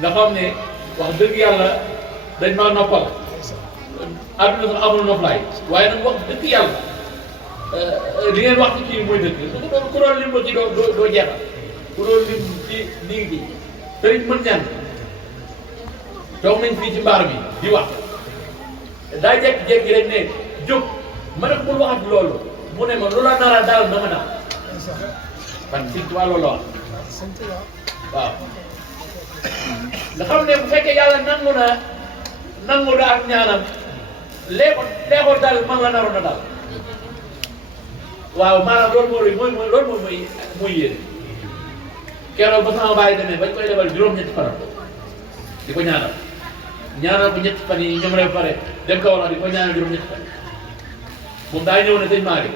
nga xam ne wax dëgg yàlla dañ maa noppal àdduna sax amul noflaay waaye nag wax dëgg yàlla li ngeen wax ci kii mooy dëgg ku doon lim ba ci doo jeexal ku doon lim ci nii ngi sëriñ mën ñaan toog nañ fii ci mbaar bi di wax daa jékki-jékki rek ne jóg ma ne ko bul waxat loolu mu ne ma lu la nara daal na ma daal ban si waa loolu la wax waaw nga xam ne bu fekkee yàlla nangu na ak ñaanam leeko daal man la naroon a daal waaw maanaam loolu mooy yéene keroog ba sama baay demee bañ koy defal juróom-ñetti fanam di ko ñaanal ko ñetti fan yi ñoom rek pare dem ko wala di ko ñaanal juróom-ñetti fan moom daa ñëw ne sëñ Malick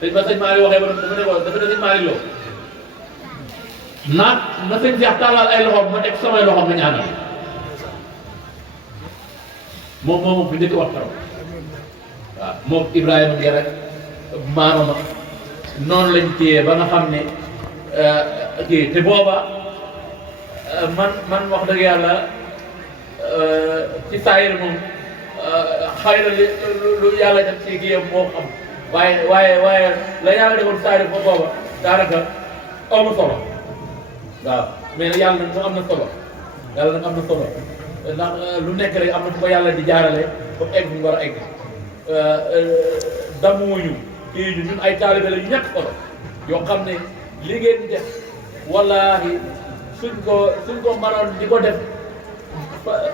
sëñ Malick waxee ba dafa ne ko dafa ne sëñ Malick loo na sëñ Cheikh tàllal ay loxoom ma teg samay loxoom ma ñaanal moom bu njëkk wax keroog waaw moom Ibrahima ngi rek maamama noonu lañ téye ba nga xam ne kii te booba man wax dëgg yàlla ci saayir moom xëy na lu yàlla def ci kii moo xam waaye la yàlla defoon saayir ba booba daanaka amu solo waaw mais nag yàlla nag am na solo yàlla nag am na solo ndax lu nekk rek am na fu ko yàlla di jaarale ba egg bu mu war a egg damuñu kii ñun ay taalibe la yu ñàkk solo yoo xam ne li ngeen def wallaahi suñ ko mënoon di ko def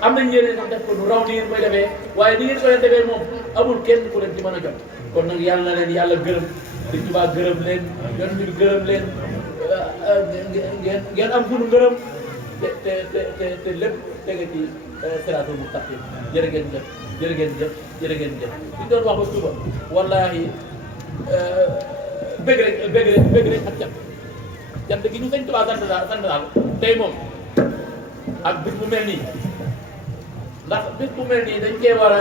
am nañ yéene sax def ko nu raw ni ngeen koy defee waaye ni ngeen koy defee moom amul kenn ku leen ci mën a jot kon nag yàlla na leen yàlla gërëm Sëñ Tuubaa gërëm leen yonent bi gërëm leen ngeen am sunu ngërëm te lépp tege ci siraatul mustaqiim jërë ngeen jëf jërë ngeen jëf jërë ngeen jëf li doon wax ba suba wallaahi bëgg rek ak jant gi ñu Sëñ Tuubaa sant daal tey moom ak bis bu mel nii ndax bis bu mel nii dañ cee war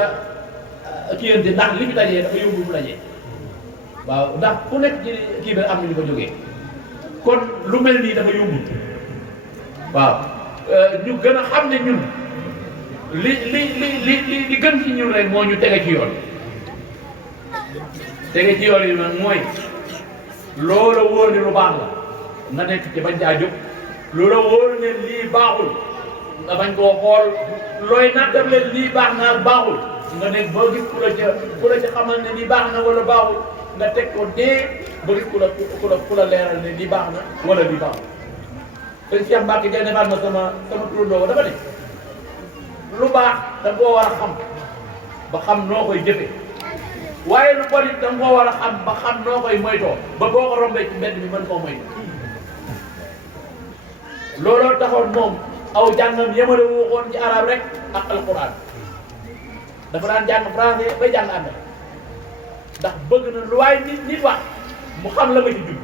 a kiyante ndax li fi dajee dafa yóbbu mu dajee waaw ndax ku nekk ci kii bi am na ñu ko jógee kon lu mel nii dafa yóbbu waaw ñu gën a xam ne ñun li gën ci ñun rek moo ñu tege ci yoon tege ci yoon yi nag mooy loola wóor ni lu baax la nga nekk ci bañ caa jóg loola wóor ne lii baaxul nga bañ koo xool looy nattam leen lii baax na baaxul nga nekk ba gis ku la ca xamal ne lii baax na wala baaxul nga teg ko dee ba gis ku la leeral ne lii baax na wala lii baaxul. sëñ Cheikh Mbacke Diagne defaat na sama turandoo dafa ne lu baax da nga koo war a xam ba xam noo koy jëfee waaye lu bon it da nga koo war a xam ba xam noo koy moytoo ba boo ko rombee ci mbedd bi mën koo moytu looloo taxoon moom aw jàngam yemale woon ci arab rek ak alquran dafa daan jàng français bay jàng anglais ndax bëgg na lu waay nit wax mu xam la ma ci jub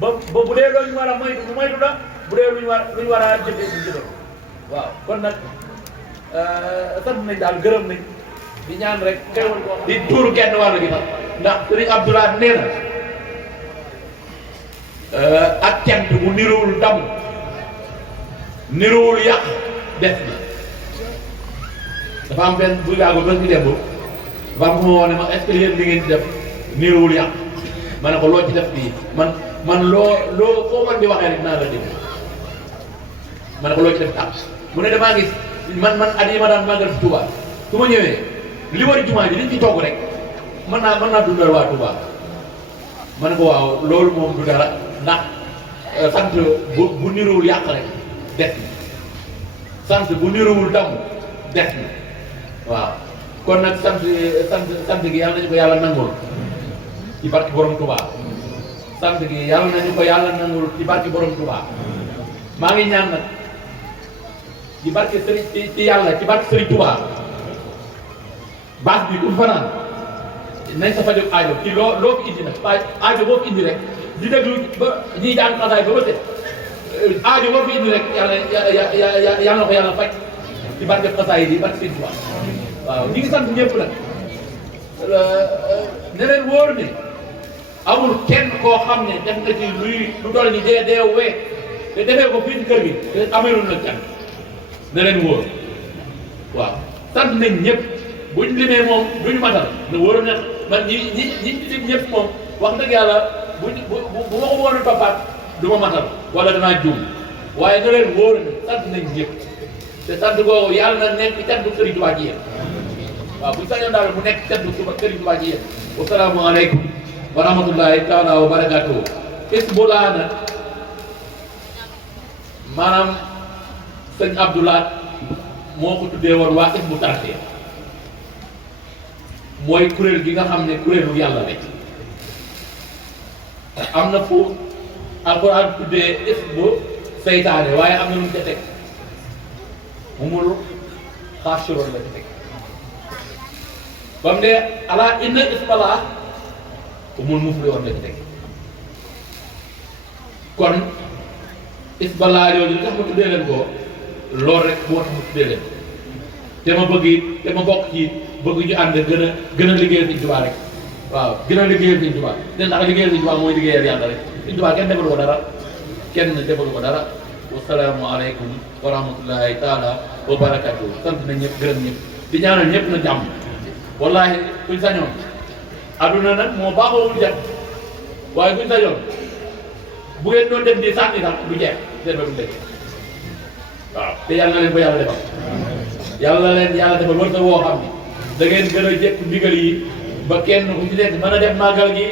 ba bu dee loo ñu war a moytu mu moytu la bu dee lu ñu war a jëfee ñu jëfee waaw kon nag sant nañ daal gërëm nañ di ñaan rek xewal ko di tuuru kenn wàll gi nag ndax Sëriñ Abdoulaye nee na ak cant bu niruwul damm niruwul yàq def na dafa am benn bu yàggul ba ñu dem ba am ma woon ne ma est-ce que yéen li ngeen di def niruwul yàq ma ne ko loo ci def fii man loo foo man di waxee rek naa la dégg ma ne ko loo ci def tàq mu ne damaa gis man at yi ma daan màggal ci Touba su ma ñëwee li war jumaa ji liñ ci togg rek mën naa dundal waa Touba ma ne ko waaw loolu moom du dara ndax sant bu niruwul yàq rek def na sant bu niruwul damm def na waaw kon nag sant gi yàlla nañu ko yàlla nangul ci barki borom Touba sant gi yàlla nañu ko yàlla nangul ci barki borom Touba maa ngi ñaan nag ci barki Sëriñ ci yàlla ci barki Sëriñ Touba baax bi ku fanaan nañ sa fajog aajo ci loo fi indi nag aajo boo fi indi rek di déglu ba ñiy jàng xasaay ba bëte aajo boo fi indi rek yàlla na ko yàlla faj ci barke xasaay yi barke Sëriñ Touba waaw ñi ngi sant ñëpp nag ne leen wóor ne amul kenn koo xam ne def nga ci lu toll ni deew wee te defee ko fii ci kër gi te ameelul la can na leen wóor waaw sant nañ ñëpp buñ limee moom duñu matal na wóor na man ñi lim ñëpp moom wax dëgg yàlla bu ma ko wóorul papaat du ma matal wala danaa juum waaye na leen wóor na sant nañ ñëpp te sant googu yàlla na nekk cantu Sëriñ Tuubaa ci yéen waaw buñ sañoon daal mu nekk cantu Sëriñ Tuubaa ci yéen wasalaamu aleykum wa rahmatullahi taala wa barakatuhu Hizbullah nag maanaam sëñ Abdoulaye moo ko tuddee woon waa Hizbut Tarqiyyah mooy kuréel gi nga xam ne kuréelu yàlla la am na fu alquran tuddee hizbu seytaane waaye am na lu mu ca teg humul xaasiroon la ca teg ba mu ne ala inna hizballah humul muflihoon la ca teg kon Hizballah yooyu li tax ma tuddee leen ko loolu rek moo tax ma tuddee leen te ma bëgg it te ma bokk ci bëgg ñu ànd gën a liggéeyal Sëñ Tuubaa rek waaw gën a liggéeyal Sëñ Tuubaa te ndax liggéeyal Sëñ Tuubaa mooy liggéeyal yàlla rek Sëñ Tuubaa kenn defalu ko dara kenn defalu ko dara wasalaamu aleykum wa rahmatullahi taala wa barakatuh sant na ñëpp gërëm ñëpp di ñaanal ñëpp na jàmm wallahi kuñ sañoon adduna nag moo baaxoowul jàpp waaye kuñ sañoon bu ngeen doon dem di sànni sax du jeex demee du dégg waaw te yàlla na leen ko yàlla defal yàlla leen yàlla defal wër sa woo xam ni da ngeen gën a jekk ndigal yi ba kenn ku ci nekk mën a def màggal gi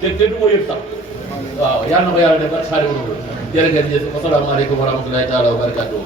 te du ma yëg sax waaw yàlla na ko yàlla defal xaari wu jërë ngeen jëf asalaamaaleykum wa rahmatullahi taala wa barakatuh